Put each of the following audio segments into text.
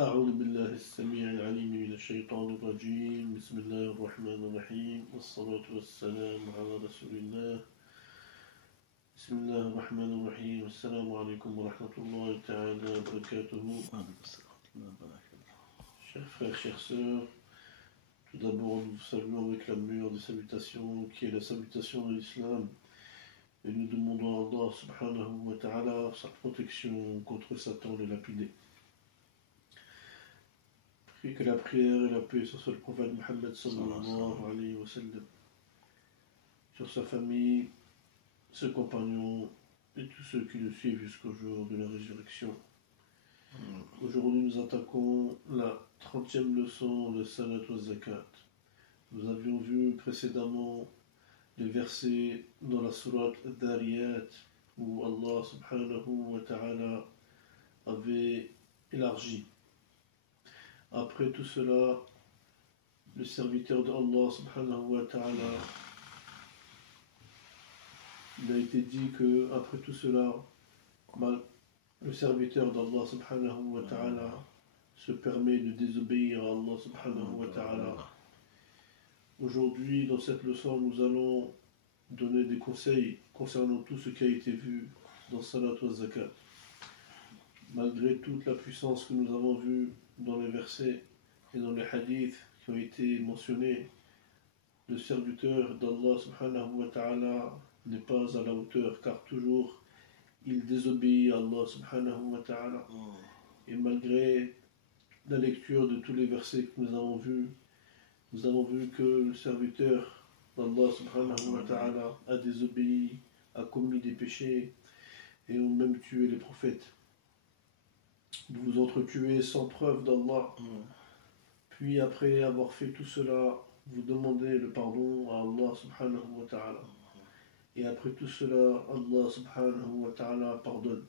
أعوذ بالله السميع العليم من الشيطان الرجيم بسم الله الرحمن الرحيم والصلاة والسلام على رسول الله بسم الله الرحمن الرحيم السلام عليكم ورحمة الله تعالى وبركاته. Chers frères, chères sœurs, tout d'abord nous vous saluons avec la meilleure des salutations qui est la salutation de l'islam et nous demandons à Allah subhanahu wa ta'ala sa protection contre Satan le lapidé. Et que la prière et la paix sur le prophète Mohammed sallallahu alayhi wa sallam, sur sa famille, ses compagnons et tous ceux qui le suivent jusqu'au jour de la résurrection. Aujourd'hui nous attaquons la 30e leçon de Salat wa Zakat. Nous avions vu précédemment les versets dans la sourate Dhariyat où Allah subhanahu wa ta'ala avait élargi. Après tout cela, le serviteur de Allah subhanahu wa ta'ala, il a été dit que après tout cela, le serviteur d'Allah subhanahu wa ta'ala se permet de désobéir à Allah subhanahu wa ta'ala. Aujourd'hui, dans cette leçon, nous allons donner des conseils concernant tout ce qui a été vu dans Salat wa Zakat. Malgré toute la puissance que nous avons vue dans les versets et dans les hadiths qui ont été mentionnés, le serviteur d'Allah subhanahu wa ta'ala n'est pas à la hauteur car toujours il désobéit à Allah subhanahu wa ta'ala. Et malgré la lecture de tous les versets que nous avons vu que le serviteur d'Allah subhanahu wa ta'ala a désobéi, a commis des péchés et ont même tué les prophètes. Vous vous entretuez sans preuve d'Allah. Puis après avoir fait tout cela, vous demandez le pardon à Allah subhanahu wa ta'ala. Et après tout cela, Allah subhanahu wa ta'ala pardonne.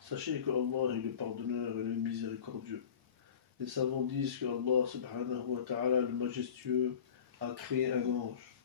Sachez que Allah est le pardonneur et le miséricordieux. Les savants disent que Allah subhanahu wa ta'ala, le majestueux, a créé un ange.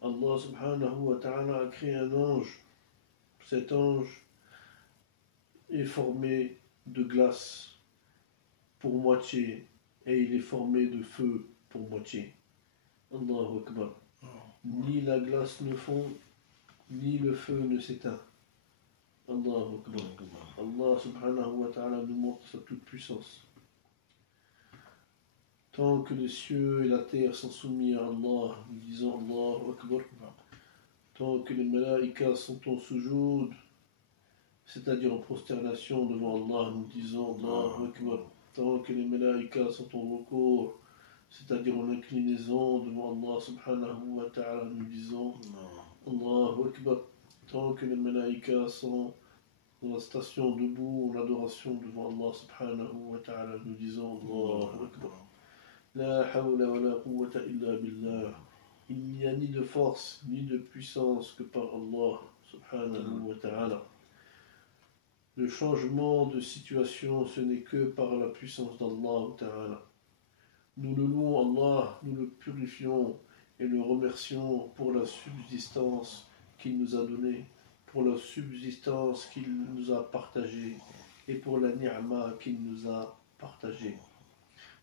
Allah subhanahu wa ta'ala a créé un ange. Cet ange est formé de glace pour moitié et il est formé de feu pour moitié. Allahu Akbar. Ni la glace ne fond, ni le feu ne s'éteint. Allahu Akbar. Allah subhanahu wa ta'ala nous montre sa toute puissance. Tant que les cieux et la terre sont soumis à Allah, nous disons Allahu Akbar. Tant que les malaïkas sont en sujoud, c'est-à-dire en prosternation devant Allah, nous disons Allahu Akbar. Tant que les malaïkas sont en recours, c'est-à-dire en inclinaison devant Allah subhanahu wa ta'ala, nous disons Allahu Akbar. Tant que les malaïkas sont dans la station debout, en adoration devant Allah subhanahu wa ta'ala, nous disons Allahu Akbar. La hawla wa la quwwata illa billah. Il n'y a ni de force, ni de puissance que par Allah subhanahu wa ta'ala. Le changement de situation, ce n'est que par la puissance d'Allah ta'ala. Nous le louons Allah, nous le purifions et le remercions pour la subsistance qu'il nous a donnée, pour la subsistance qu'il nous a partagée et pour la ni'ma qu'il nous a partagée.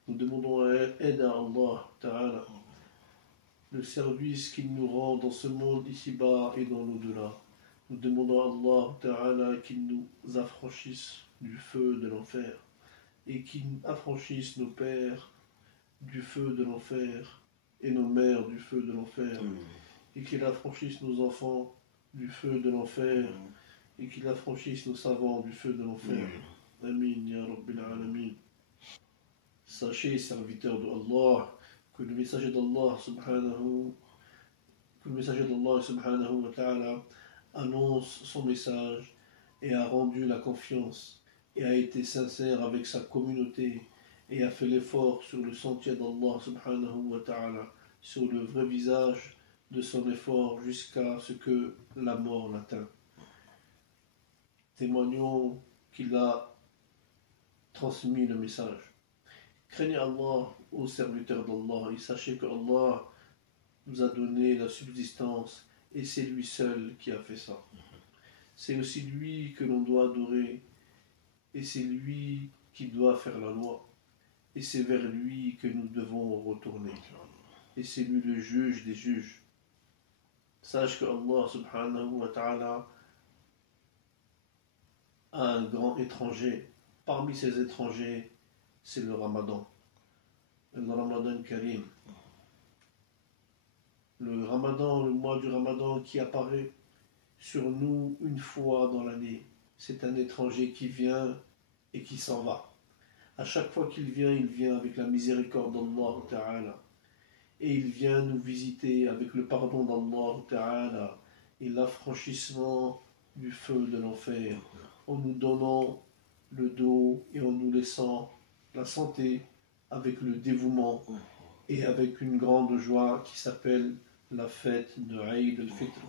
Nous demandons aide à Allah ta'ala, le service qu'il nous rend dans ce monde ici-bas et dans l'au-delà. Nous demandons à Allah ta'ala qu'il nous affranchisse du feu de l'enfer et qu'il affranchisse nos pères du feu de l'enfer et nos mères du feu de l'enfer et qu'il affranchisse nos enfants du feu de l'enfer et qu'il affranchisse nos savants du feu de l'enfer. Amin ya Rabbil Alamin. Sachez, serviteurs d'Allah, que le messager d'Allah subhanahu wa ta'ala annonce son message et a rendu la confiance et a été sincère avec sa communauté et a fait l'effort sur le sentier d'Allah subhanahu wa ta'ala, sur le vrai visage de son effort jusqu'à ce que la mort l'atteint. Témoignons qu'il a transmis le message. Craignez Allah, ô serviteurs d'Allah, et sachez que Allah nous a donné la subsistance et c'est lui seul qui a fait ça. C'est aussi lui que l'on doit adorer et c'est lui qui doit faire la loi, et c'est vers lui que nous devons retourner. Et c'est lui le juge des juges. Sache que Allah subhanahu wa ta'ala a un grand étranger. Parmi ces étrangers, c'est le Ramadan. Le Ramadan Karim. Le Ramadan, le mois du Ramadan qui apparaît sur nous une fois dans l'année. C'est un étranger qui vient et qui s'en va. À chaque fois qu'il vient, il vient avec la miséricorde d'Allah Ta'ala. Et il vient nous visiter avec le pardon d'Allah Ta'ala et l'affranchissement du feu de l'enfer, en nous donnant le dos et en nous laissant la santé avec le dévouement et avec une grande joie qui s'appelle la fête de Eid al-Fitr.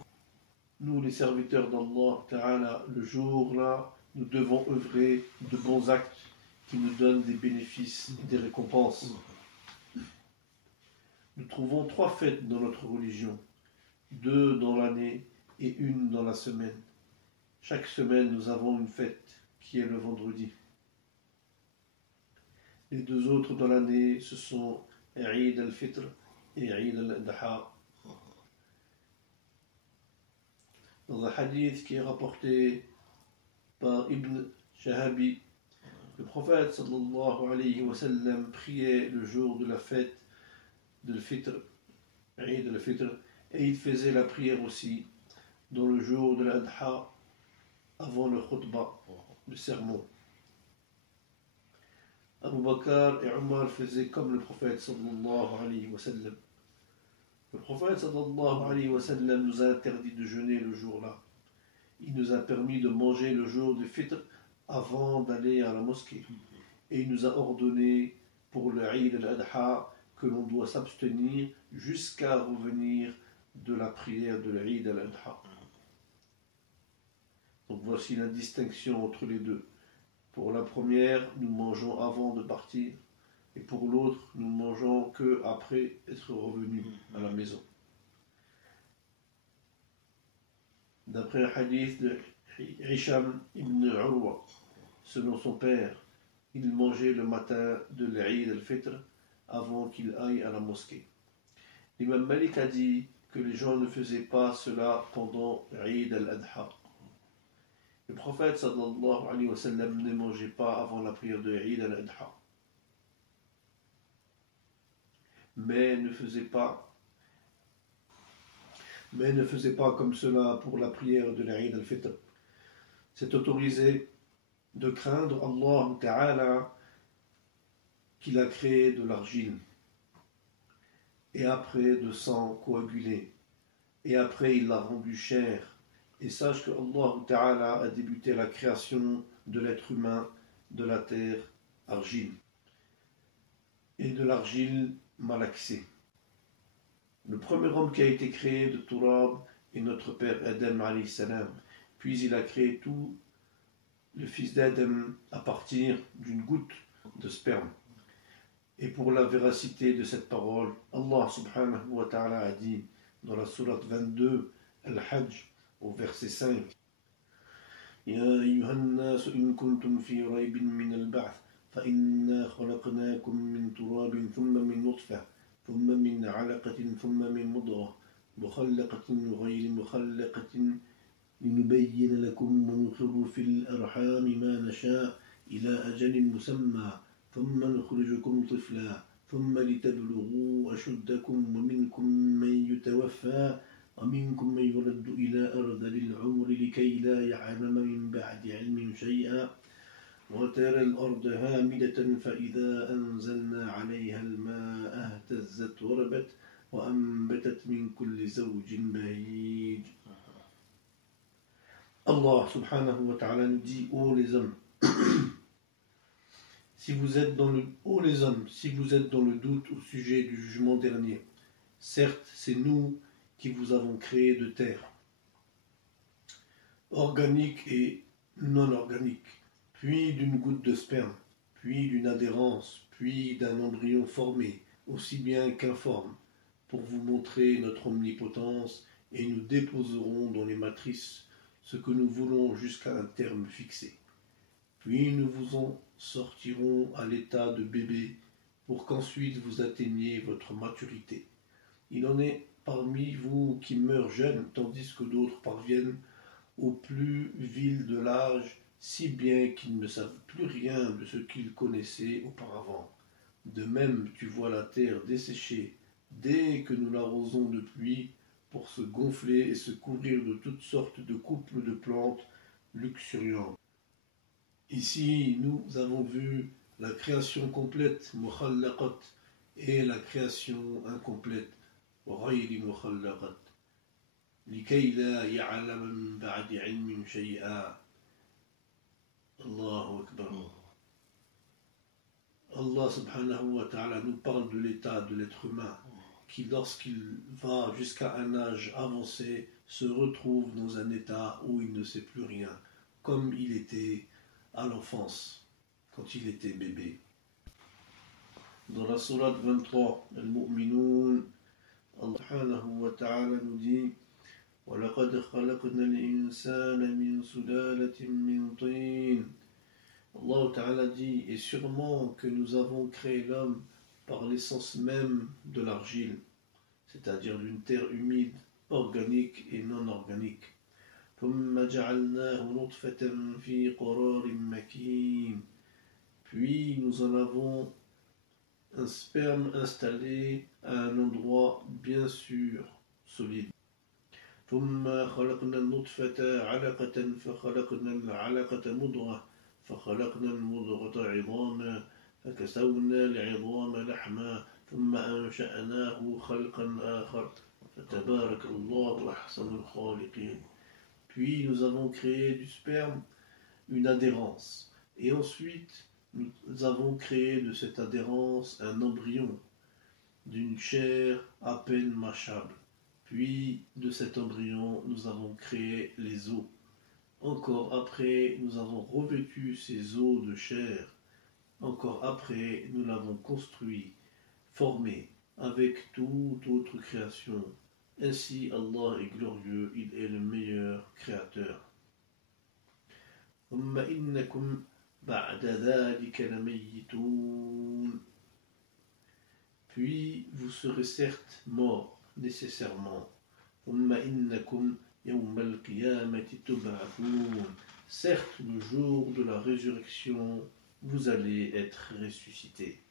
Nous, les serviteurs d'Allah Ta'ala, le jour-là, nous devons œuvrer de bons actes qui nous donnent des bénéfices et des récompenses. Nous trouvons 3 fêtes dans notre religion, 2 dans l'année et 1 dans la semaine. Chaque semaine, nous avons une fête qui est le vendredi. Les 2 autres dans l'année, ce sont Eid al-Fitr et Eid al-Adha. Dans un hadith qui est rapporté par Ibn Shahabi, le prophète sallallahu alayhi wa sallam priait le jour de la fête de l'Fitr, Eid al-Fitr, et il faisait la prière aussi dans le jour de l'Adha avant le khutbah, le sermon. Abu Bakr et Omar faisaient comme le prophète sallallahu alayhi wa sallam. Le prophète sallallahu alayhi wa sallam nous a interdit de jeûner le jour-là. Il nous a permis de manger le jour du Fitr avant d'aller à la mosquée. Et il nous a ordonné pour le Eid al-Adha que l'on doit s'abstenir jusqu'à revenir de la prière de l'Eid al-Adha. Donc voici la distinction entre les deux. Pour la première, nous mangeons avant de partir, et pour l'autre, nous mangeons que après être revenus à la maison. D'après un hadith de Hisham ibn Urwa, selon son père, il mangeait le matin de l'Eid al-Fitr avant qu'il aille à la mosquée. L'imam Malik a dit que les gens ne faisaient pas cela pendant l'Eid al-Adha. Le prophète sallallahu alayhi wa sallam ne mangeait pas avant la prière de Eid al-Adha. Mais ne faisait pas comme cela pour la prière de l'Eid al-Fitr. C'est autorisé de craindre Allah Ta'ala qu'il a créé de l'argile et après de sang coagulé et après il l'a rendu chair. Et sache que Allah Ta'ala a débuté la création de l'être humain de la terre argile et de l'argile malaxée. Le premier homme qui a été créé de Turab est notre père Adam alayhi salam. Puis il a créé tout le fils d'Adam à partir d'une goutte de sperme. Et pour la véracité de cette parole, Allah subhanahu wa ta'ala a dit dans la sourate 22, Al-Hajj, au verset 5, يا أيها الناس إن كنتم في ريب من البعث فإنا خلقناكم من تراب ثم من نطفة ثم من علقة ثم من مضغة مخلقة وغير مخلقة لنبين لكم ونقر في الأرحام ما نشاء إلى أجل مسمى ثم نخرجكم طفلا ثم لتبلغوا أشدكم ومنكم من يتوفى ومنكم من يرد إلى أرذل العمر لكي لا يعلم من بعد علم شيئا وترى الأرض هامدة فإذا أنزلنا عليها الماء اهتزت وربت وأنبتت من كل زوج بهيج. Allah subhanahu wa ta'ala nous dit: ô les hommes, si vous êtes dans le doute au sujet du jugement dernier, certes c'est nous qui vous avons créé de terre, organique et non organique, puis d'une goutte de sperme, puis d'une adhérence, puis d'un embryon formé, aussi bien qu'informe, pour vous montrer notre omnipotence, et nous déposerons dans les matrices ce que nous voulons jusqu'à un terme fixé. Puis nous vous en sortirons à l'état de bébé, pour qu'ensuite vous atteigniez votre maturité. Il en est parmi vous qui meurent jeunes, tandis que d'autres parviennent au plus vil de l'âge, si bien qu'ils ne savent plus rien de ce qu'ils connaissaient auparavant. De même, tu vois la terre desséchée dès que nous l'arrosons de pluie pour se gonfler et se couvrir de toutes sortes de couples de plantes luxuriantes. Ici, nous avons vu la création complète, mukhallaqat, et la création incomplète, ghayri mukhallaqat. لكي لا يعلم من بعد علم شيئا. Allahu Akbar. Allah subhanahu wa ta'ala nous parle de l'état de l'être humain qui, lorsqu'il va jusqu'à un âge avancé, se retrouve dans un état où il ne sait plus rien, comme il était à l'enfance, quand il était bébé. Dans la sourate 23, Al-Mu'minun, Allah subhanahu wa ta'ala nous dit وَلَقَدْ خَلَقْنَا الْإِنسَانَ مِنْ سُلَالَةٍ مِنْ طِينٍ. Allah Ta'ala dit, et sûrement que nous avons créé l'homme par l'essence même de l'argile, c'est-à-dire d'une terre humide, organique et non organique. ثُمَّ جَعَلْنَاهُ نُطْفَةً فِي قَرَارٍ مَكِينٍ. Puis nous en avons un sperme installé à un endroit bien sûr, solide. ثُمَّ خَلَقْنَا النُّطْفَةَ عَلَقَةً فَخَلَقْنَا الْعَلَقَةَ مُضْغَةً فخلقنا المضغة عظاما فكسونا العظام لحما ثم أنشأناه خلقا آخر فتبارك الله أحسن الخالقين. Puis nous avons créé du sperme une adhérence et ensuite nous avons créé de cette adhérence un embryon d'une chair à peine mâchable. Puis de cet embryon nous avons créé les os. Encore après, nous avons revêtu ces os de chair. Encore après, nous l'avons construit, formé, avec toute autre création. Ainsi, Allah est glorieux, il est le meilleur créateur. ثُمَّ إِنَّكُمْ بَعْدَ ذَلِكَ لَمَيِّتُونَ. Puis vous serez certes morts, nécessairement. ثُمَّ إِنَّكُمْ يوم القيامة تبعثون. Certes, le jour de la résurrection, vous allez être ressuscités.